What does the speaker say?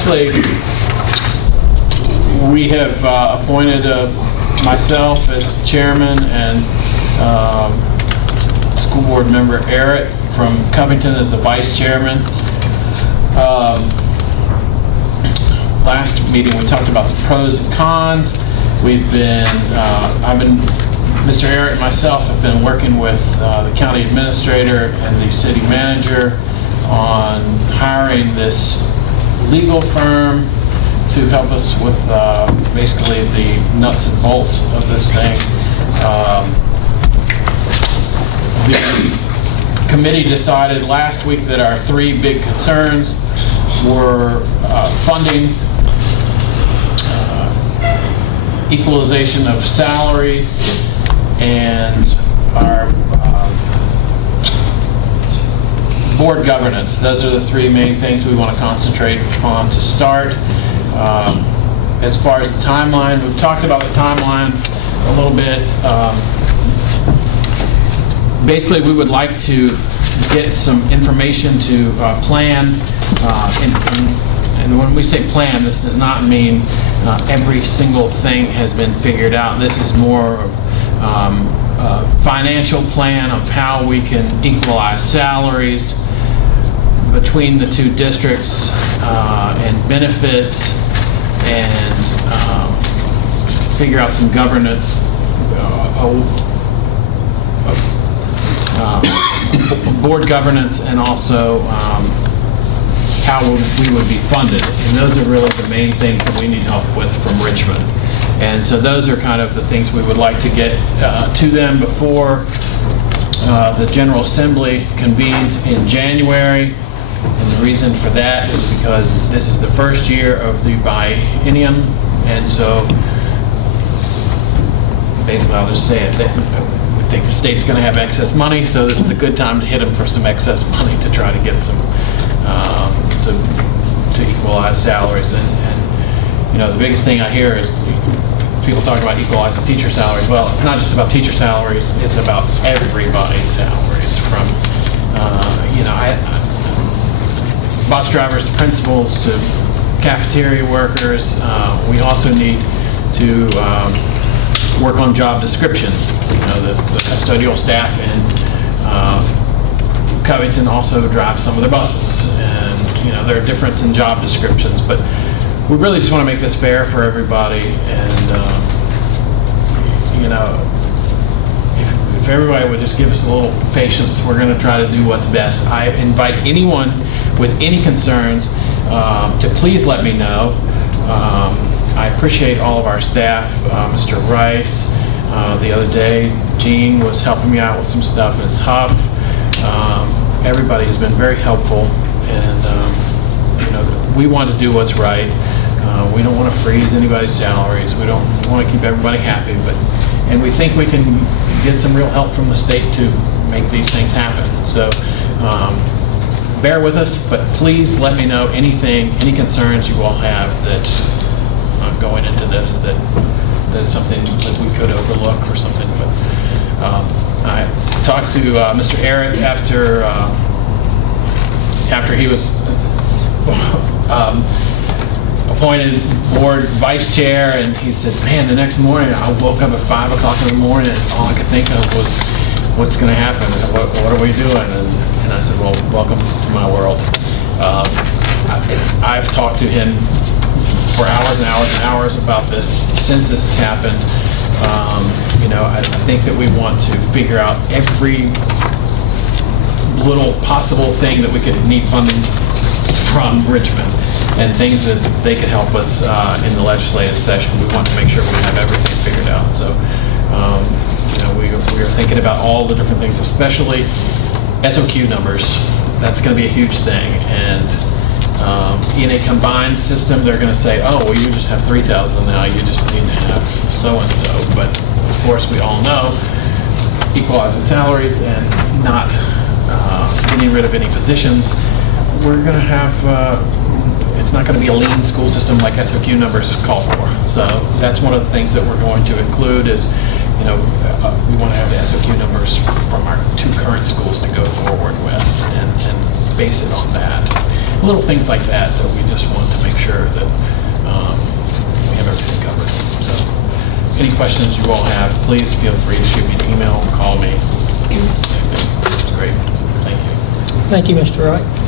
basically, we have appointed myself as chairman and school board member Eric from Covington as the vice chairman. Last meeting we talked about some pros and cons. Mr. Eric and myself have been working with the county administrator and the city manager on hiring this legal firm to help us with basically the nuts and bolts of this thing. The committee decided last week that our three big concerns were funding, equalization of salaries, and our board governance. Those are the three main things we want to concentrate on to start. As far as the timeline, we've talked about the timeline a little bit. Basically, we would like to get some information to plan. And when we say plan, this does not mean every single thing has been figured out. This is more of a financial plan of how we can equalize salaries between the two districts and benefits, and figure out some governance, board governance, and also how we would be funded. And those are really the main things that we need help with from Richmond. And so those are kind of the things we would like to get to them before the General Assembly convenes in January. And the reason for that is because this is the first year of the biennium, and so basically I'll just say it, we think the state's going to have excess money, so this is a good time to hit them for some excess money to try to get some to equalize salaries. And you know, the biggest thing I hear is people talking about equalizing teacher salaries. Well, it's not just about teacher salaries, it's about everybody's salaries, from bus drivers to principals to cafeteria workers. We also need to work on job descriptions. You know, the custodial staff in Covington also drive some of their buses, and you know, there are differences in job descriptions, but we really just want to make this fair for everybody. And you know, if everybody would just give us a little patience, we're going to try to do what's best. I invite anyone with any concerns to please let me know. I appreciate all of our staff. Mr. Rice, the other day, Jean was helping me out with some stuff, Ms. Huff. Everybody has been very helpful, and you know, we want to do what's right. We don't want to freeze anybody's salaries. We want to keep everybody happy, and we think we can get some real help from the state to make these things happen. So bear with us, but please let me know any concerns you all have that going into this, that's something that we could overlook or something. But I talked to Mr. Eric after he was appointed board vice chair, and he said, man, the next morning I woke up at 5 o'clock in the morning, and all I could think of was what's going to happen, what are we doing? And I said, well, welcome to my world. I've talked to him for hours and hours and hours about this since this has happened. You know, I think that we want to figure out every little possible thing that we could need funding from Richmond, and things that they could help us in the legislative session. We want to make sure we have everything figured out. So, you know, we are thinking about all the different things, especially SOQ numbers. That's going to be a huge thing. And in a combined system, they're going to say, oh, well, you just have 3,000 now. You just need to have so-and-so. But, of course, we all know equalizing salaries and not getting rid of any positions, we're going to have, it's not going to be a lean school system like SOQ numbers call for. So that's one of the things that we're going to include is, you know, we want to have the SOQ numbers from our two current schools to go forward with and base it on that. little things like that that we just want to make sure that we have everything covered. So any questions you all have, please feel free to shoot me an email, call me. It's great. Thank you. Thank you, Mr. Wright.